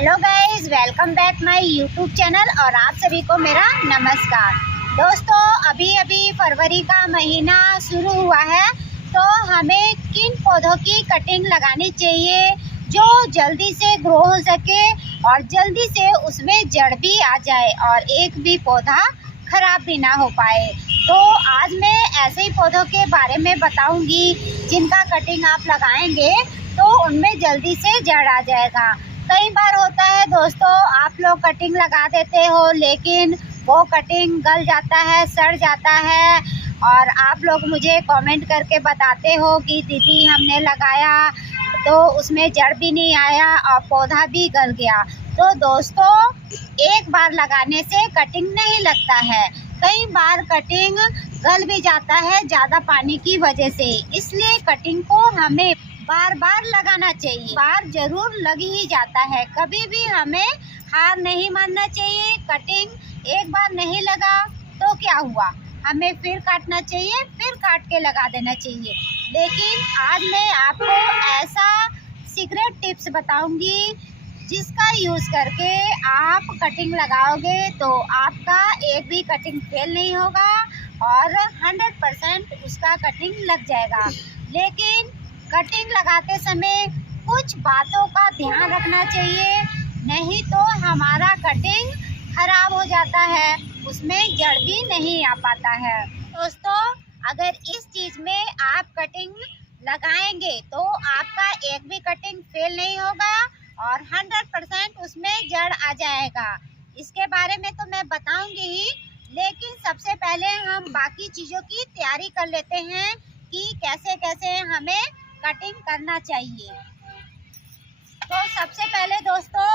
Hello guys, welcome back my YouTube channel और आप सभी को मेरा नमस्कार। दोस्तों, अभी अभी फरवरी का महीना शुरू हुआ है, तो हमें किन पौधों की कटिंग लगानी चाहिए जो जल्दी से ग्रो हो सके और जल्दी से उसमें जड़ भी आ जाए और एक भी पौधा खराब भी ना हो पाए। तो आज मैं ऐसे ही पौधों के बारे में बताऊंगी जिनका कटिंग आप लगाएंगे तो उनमें जल्दी से जड़ आ जाएगा। कई बार होता है दोस्तों, आप लोग कटिंग लगा देते हो लेकिन वो कटिंग गल जाता है, सड़ जाता है और आप लोग मुझे कमेंट करके बताते हो कि दीदी हमने लगाया तो उसमें जड़ भी नहीं आया और पौधा भी गल गया। तो दोस्तों, एक बार लगाने से कटिंग नहीं लगता है, कई बार कटिंग गल भी जाता है ज़्यादा पानी की वजह से। इसलिए कटिंग को हमें बार बार लगाना चाहिए। बार जरूर लग ही जाता है, कभी भी हमें हार नहीं मानना चाहिए। कटिंग एक बार नहीं लगा तो क्या हुआ, हमें फिर काटना चाहिए, फिर काट के लगा देना चाहिए। लेकिन आज मैं आपको ऐसा सीक्रेट टिप्स बताऊंगी जिसका यूज़ करके आप कटिंग लगाओगे तो आपका एक भी कटिंग फेल नहीं होगा और 100% उसका कटिंग लग जाएगा। लेकिन कटिंग लगाते समय कुछ बातों का ध्यान रखना चाहिए, नहीं तो हमारा कटिंग खराब हो जाता है, उसमें जड़ भी नहीं आ पाता है। दोस्तों, अगर इस चीज़ में आप कटिंग लगाएंगे तो आपका एक भी कटिंग फेल नहीं होगा और 100% उसमें जड़ आ जाएगा। इसके बारे में तो मैं बताऊंगी ही, लेकिन सबसे पहले हम बाकी चीज़ों की तैयारी कर लेते हैं कि कैसे कैसे हमें कटिंग करना चाहिए। तो सबसे पहले दोस्तों,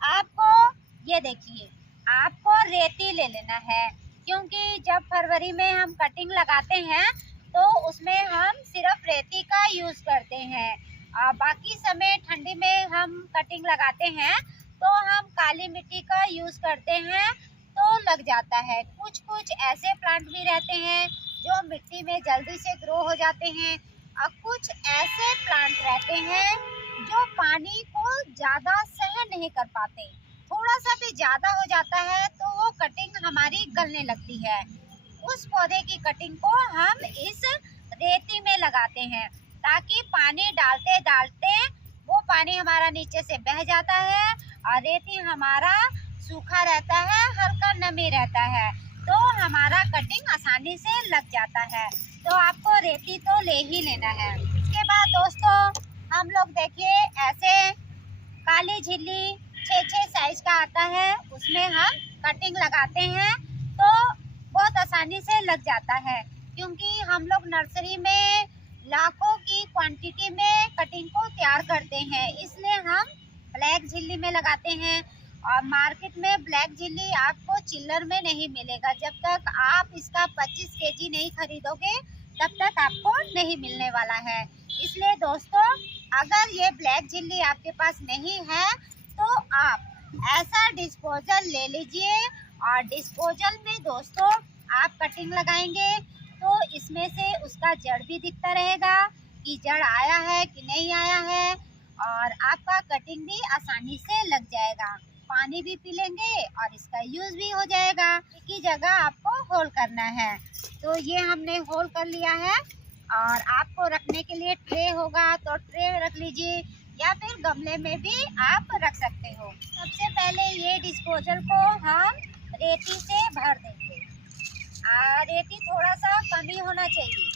आपको ये देखिए, आपको रेती ले लेना है, क्योंकि जब फरवरी में हम कटिंग लगाते हैं तो उसमें हम सिर्फ रेती का यूज़ करते हैं। बाकी समय ठंडी में हम कटिंग लगाते हैं तो हम काली मिट्टी का यूज़ करते हैं, तो लग जाता है। कुछ कुछ ऐसे प्लांट भी रहते हैं जो मिट्टी में जल्दी से ग्रो हो जाते हैं और कुछ ऐसे प्लांट रहते हैं जो पानी को ज़्यादा सहन नहीं कर पाते। थोड़ा सा भी ज़्यादा हो जाता है तो वो कटिंग हमारी गलने लगती है। उस पौधे की कटिंग को हम इस रेती में लगाते हैं ताकि पानी डालते डालते वो पानी हमारा नीचे से बह जाता है और रेती हमारा सूखा रहता है, हल्का नमी रहता है, तो हमारा कटिंग आसानी से लग जाता है। तो आपको रेती तो ले ही लेना है। उसके बाद दोस्तों, हम लोग देखिए ऐसे काली झिल्ली 6-6 साइज का आता है, उसमें हम कटिंग लगाते हैं तो बहुत आसानी से लग जाता है, क्योंकि हम लोग नर्सरी में लाखों की क्वांटिटी में कटिंग को तैयार करते हैं, इसलिए हम ब्लैक झिल्ली में लगाते हैं। और मार्केट में ब्लैक झिल्ली आपको चिल्लर में नहीं मिलेगा। जब तक आप इसका 25 केजी नहीं खरीदोगे तब तक आपको नहीं मिलने वाला है। इसलिए दोस्तों, अगर ये ब्लैक झिल्ली आपके पास नहीं है तो आप ऐसा डिस्पोजल ले लीजिए और डिस्पोजल में दोस्तों आप कटिंग लगाएंगे तो इसमें से उसका जड़ भी दिखता रहेगा कि जड़ आया है कि नहीं आया है, और आपका कटिंग भी आसानी से लग जाएगा। पानी भी पी लेंगे और इसका यूज़ भी हो जाएगा। एक ही जगह आपको होल करना है, तो ये हमने होल कर लिया है। और आपको रखने के लिए ट्रे होगा तो ट्रे रख लीजिए या फिर गमले में भी आप रख सकते हो। सबसे पहले ये डिस्पोजल को हम रेती से भर देंगे। रेती थोड़ा सा कम ही होना चाहिए,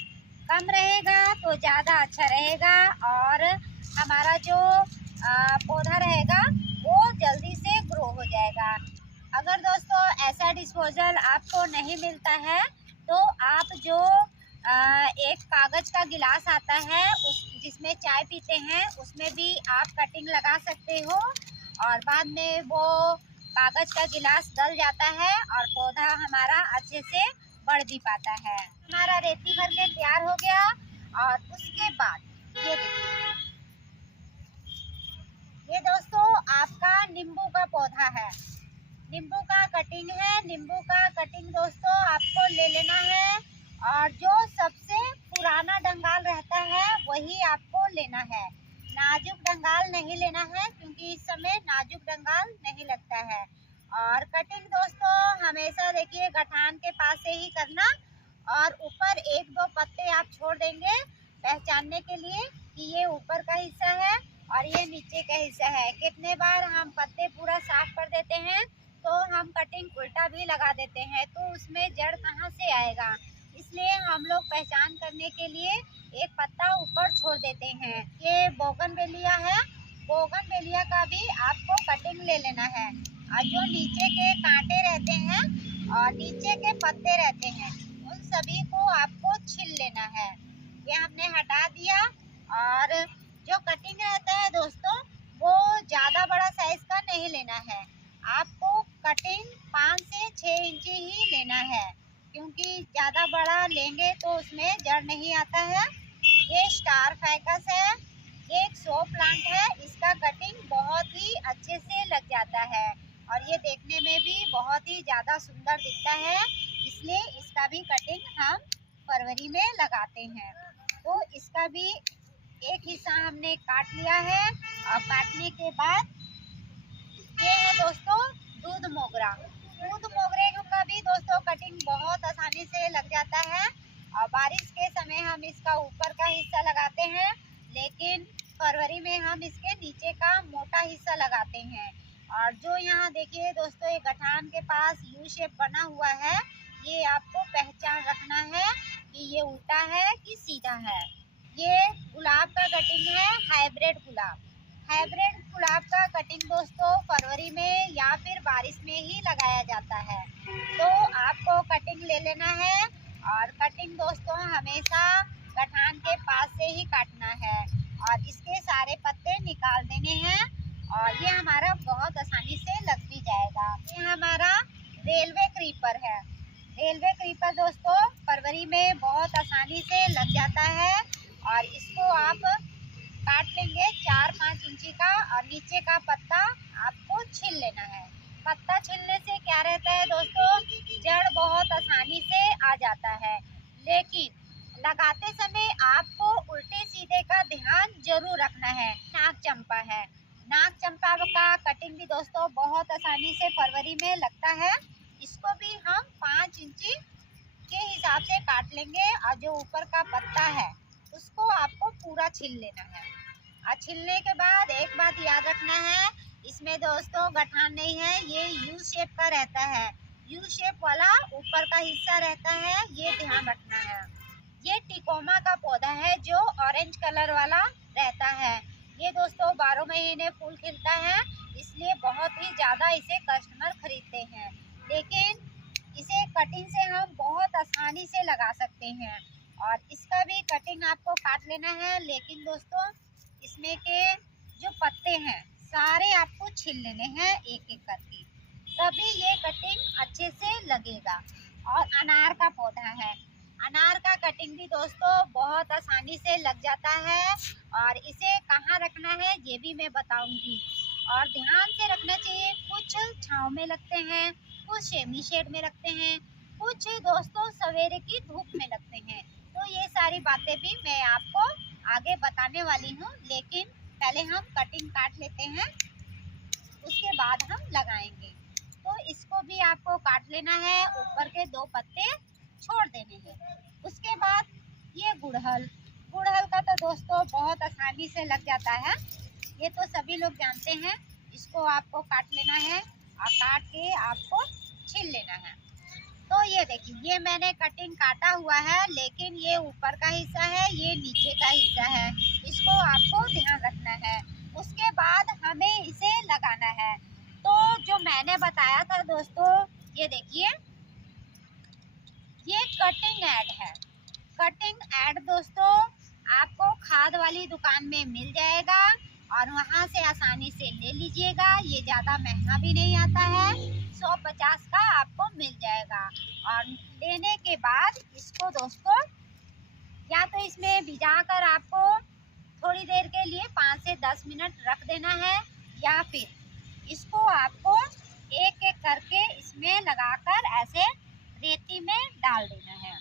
कम रहेगा तो ज़्यादा अच्छा रहेगा और हमारा जो पौधा रहेगा वो जल्दी से ग्रो हो जाएगा। अगर दोस्तों ऐसा डिस्पोजल आपको नहीं मिलता है तो आप जो एक कागज़ का गिलास आता है उस जिसमें चाय पीते हैं उसमें भी आप कटिंग लगा सकते हो और बाद में वो कागज़ का गिलास गल जाता है और पौधा हमारा अच्छे से बढ़ भी पाता है। हमारा रेती भर के तैयार हो गया और उसके बाद ये देखिए, ये दोस्तों आपका नींबू का पौधा है, नींबू का कटिंग है। नींबू का कटिंग दोस्तों आपको ले लेना है और जो सबसे पुराना डंगाल रहता है वही आपको लेना है। नाजुक डंगाल नहीं लेना है, क्योंकि इस समय नाजुक डंगाल नहीं लगता है। और कटिंग दोस्तों हमेशा देखिए गठान के पास से ही करना, और ऊपर एक दो पत्ते आप छोड़ देंगे पहचानने के लिए कि ये ऊपर का हिस्सा है और ये नीचे का हिस्सा है। कितने बार हम पत्ते पूरा साफ कर देते हैं तो हम कटिंग उल्टा भी लगा देते हैं, तो उसमें जड़ कहाँ से आएगा, इसलिए हम लोग पहचान करने के लिए एक पत्ता ऊपर छोड़ देते हैं। ये बोगनवेलिया है, बोगनवेलिया का भी आपको कटिंग ले लेना है। और जो नीचे के कांटे रहते हैं और नीचे के पत्ते रहते हैं उन सभी को आपको छील लेना है। ये हमने हटा दिया। और जो कटिंग रहता है दोस्तों वो ज़्यादा बड़ा साइज का नहीं लेना है, आपको कटिंग 5 से 6 इंची ही लेना है, क्योंकि ज़्यादा बड़ा लेंगे तो उसमें जड़ नहीं आता है। ये स्टार फाइकस है, ये एक शो प्लांट है, इसका कटिंग बहुत ही अच्छे से लग जाता है और ये देखने में भी बहुत ही ज़्यादा सुंदर दिखता है, इसलिए इसका भी कटिंग हम फरवरी में लगाते हैं। तो इसका भी एक हिस्सा हमने काट लिया है। और काटने के बाद ये है दोस्तों दूध मोगरा। दूध मोगरे का भी दोस्तों कटिंग बहुत आसानी से लग जाता है और बारिश के समय हम इसका ऊपर का हिस्सा लगाते हैं, लेकिन फरवरी में हम इसके नीचे का मोटा हिस्सा लगाते हैं। और जो यहाँ देखिए दोस्तों ये गठान के पास यू शेप बना हुआ है, ये आपको पहचान रखना है कि ये उल्टा है कि सीधा है। ये गुलाब का कटिंग है, हाइब्रिड गुलाब। हाइब्रिड गुलाब का कटिंग दोस्तों फरवरी में या फिर बारिश में ही लगाया जाता है, तो आपको कटिंग ले लेना है। और कटिंग दोस्तों हमेशा गठान के पास से ही काटना है और इसके सारे पत्ते निकाल देने हैं और ये हमारा बहुत आसानी से लग भी जाएगा। ये हमारा रेलवे क्रीपर है। रेलवे क्रीपर दोस्तों फरवरी में बहुत आसानी से लग जाता है और इसको आप काट लेंगे 4-5 इंची का और नीचे का पत्ता आपको छील लेना है। पत्ता छीलने से क्या रहता है दोस्तों, जड़ बहुत आसानी से आ जाता है, लेकिन लगाते समय आपको उल्टे सीधे का ध्यान जरूर रखना है। नाग चंपा है, नाग चंपा का कटिंग भी दोस्तों बहुत आसानी से फरवरी में लगता है। इसको भी हम 5 इंची के हिसाब से काट लेंगे और जो ऊपर का पत्ता है उसको आपको पूरा छील लेना है। और छीलने के बाद एक बात याद रखना है, इसमें दोस्तों गठान नहीं है, ये यू शेप का रहता है, यू शेप वाला ऊपर का हिस्सा रहता है, ये ध्यान रखना है। ये टिकोमा का पौधा है जो ऑरेंज कलर वाला रहता है। ये दोस्तों 12 महीने फूल खिलता है, इसलिए बहुत ही ज़्यादा इसे कस्टमर खरीदते हैं, लेकिन इसे कटिंग से हम बहुत आसानी से लगा सकते हैं। और इसका भी कटिंग आपको काट लेना है, लेकिन दोस्तों इसमें के जो पत्ते हैं सारे आपको छील लेने हैं एक एक करके, तभी ये कटिंग अच्छे से लगेगा। और अनार का पौधा है, अनार का कटिंग भी दोस्तों बहुत आसानी से लग जाता है और इसे कहाँ रखना है ये भी मैं बताऊंगी। और ध्यान से रखना चाहिए, कुछ छांव में लगते हैं, कुछ सेमी शेड में लगते हैं, कुछ दोस्तों सवेरे की धूप में लगते हैं। तो ये सारी बातें भी मैं आपको आगे बताने वाली हूँ, लेकिन पहले हम कटिंग काट लेते हैं, उसके बाद हम लगाएंगे। तो इसको भी आपको काट लेना है, ऊपर के 2 पत्ते छोड़ देने हैं। उसके बाद ये गुड़हल, गुड़हल का तो दोस्तों बहुत आसानी से लग जाता है, ये तो सभी लोग जानते हैं। इसको आपको काट लेना है और काट के आपको छील लेना है। तो ये देखिए, ये मैंने कटिंग काटा हुआ है, लेकिन ये ऊपर का हिस्सा है, ये नीचे का हिस्सा है, इसको आपको ध्यान रखना है। उसके बाद हमें इसे लगाना है। तो जो मैंने बताया था दोस्तों, ये देखिए ये कटिंग ऐड है। कटिंग ऐड दोस्तों आपको खाद वाली दुकान में मिल जाएगा और वहाँ से आसानी से ले लीजिएगा। ये ज़्यादा महंगा भी नहीं आता है, 150 का आपको मिल जाएगा। और लेने के बाद इसको दोस्तों या तो इसमें भिजा कर आपको थोड़ी देर के लिए 5 से 10 मिनट रख देना है, या फिर इसको आपको एक एक करके इसमें लगाकर ऐसे रेती में डाल देना है।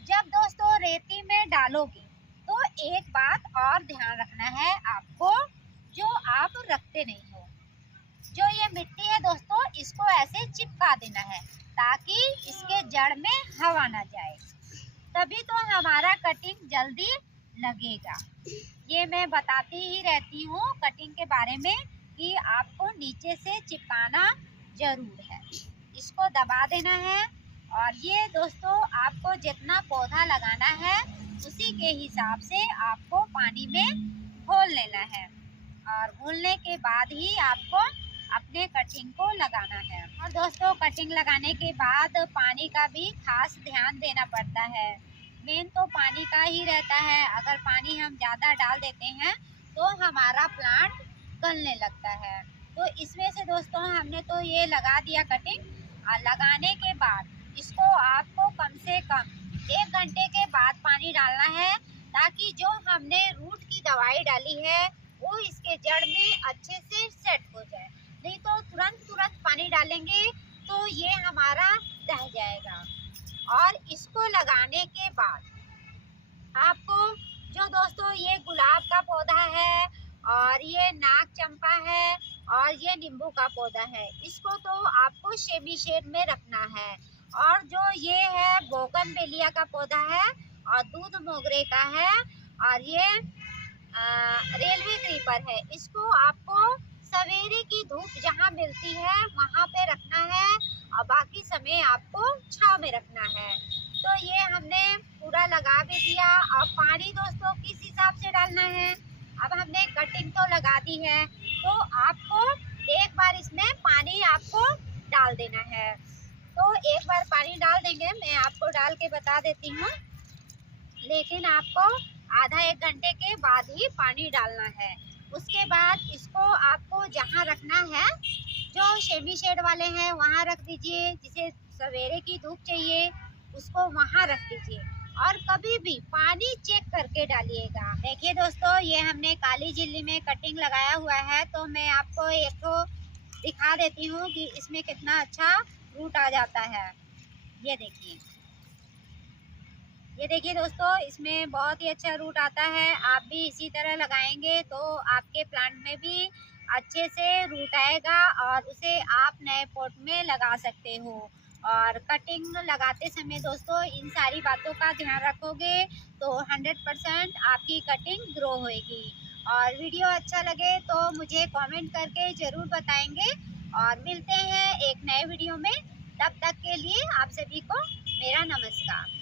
जब दोस्तों रेती में डालोगे तो एक बात और ध्यान रखना है आपको, जो आप रखते नहीं हो। जो ये मिट्टी है दोस्तों, इसको ऐसे चिपका देना है ताकि इसके जड़ में हवा ना जाए, तभी तो हमारा कटिंग जल्दी लगेगा। ये मैं बताती ही रहती हूँ कटिंग के बारे में कि आपको नीचे से चिपकाना जरूर है। इसको दबा देना है और ये दोस्तों आपको जितना पौधा लगाना है उसी के हिसाब से आपको पानी में घोल लेना है और घोलने के बाद ही आपको अपने कटिंग को लगाना है। और दोस्तों कटिंग लगाने के बाद पानी का भी खास ध्यान देना पड़ता है। मेन तो पानी का ही रहता है। अगर पानी हम ज़्यादा डाल देते हैं तो हमारा प्लांट गलने लगता है। तो इसमें से दोस्तों हमने तो ये लगा दिया कटिंग, और लगाने के बाद इसको आपको कम से कम 1 घंटे के बाद पानी डालना है, ताकि जो हमने रूट की दवाई डाली है वो इसके जड़ में अच्छे से सेट हो जाए। नहीं तो तुरंत पानी डालेंगे तो ये हमारा रह जाएगा। और इसको लगाने के बाद आपको जो दोस्तों ये गुलाब का पौधा है और ये नाग चंपा है और ये नींबू का पौधा है, इसको तो आपको सेमी शेड में रखना है। और जो ये है बोगनवेलिया का पौधा है और दूध मोगरे का है और ये रेलवे क्रीपर है, इसको आपको सवेरे की धूप जहाँ मिलती है वहाँ पे रखना है और बाकी समय आपको छांव में रखना है। तो ये हमने पूरा लगा भी दिया। और पानी दोस्तों किस हिसाब से डालना है, अब हमने कटिंग तो लगा दी है तो आपको एक बार इसमें पानी आपको डाल देना है। तो एक बार पानी डाल देंगे, मैं आपको डाल के बता देती हूँ, लेकिन आपको आधा 1 घंटे के बाद ही पानी डालना है। उसके बाद इसको आपको जहाँ रखना है, जो सेमी शेड वाले हैं वहाँ रख दीजिए, जिसे सवेरे की धूप चाहिए उसको वहाँ रख दीजिए। और कभी भी पानी चेक करके डालिएगा। देखिए दोस्तों ये हमने काली झिल्ली में कटिंग लगाया हुआ है, तो मैं आपको एक तो दिखा देती हूँ कि इसमें कितना अच्छा रूट आ जाता है। ये देखिए दोस्तों, इसमें बहुत ही अच्छा रूट आता है। आप भी इसी तरह लगाएंगे तो आपके प्लांट में भी अच्छे से रूट आएगा और उसे आप नए पॉट में लगा सकते हो। और कटिंग लगाते समय दोस्तों इन सारी बातों का ध्यान रखोगे तो 100% आपकी कटिंग ग्रो होएगी। और वीडियो अच्छा लगे तो मुझे कमेंट करके ज़रूर बताएंगे। और मिलते हैं एक नए वीडियो में, तब तक के लिए आप सभी को मेरा नमस्कार।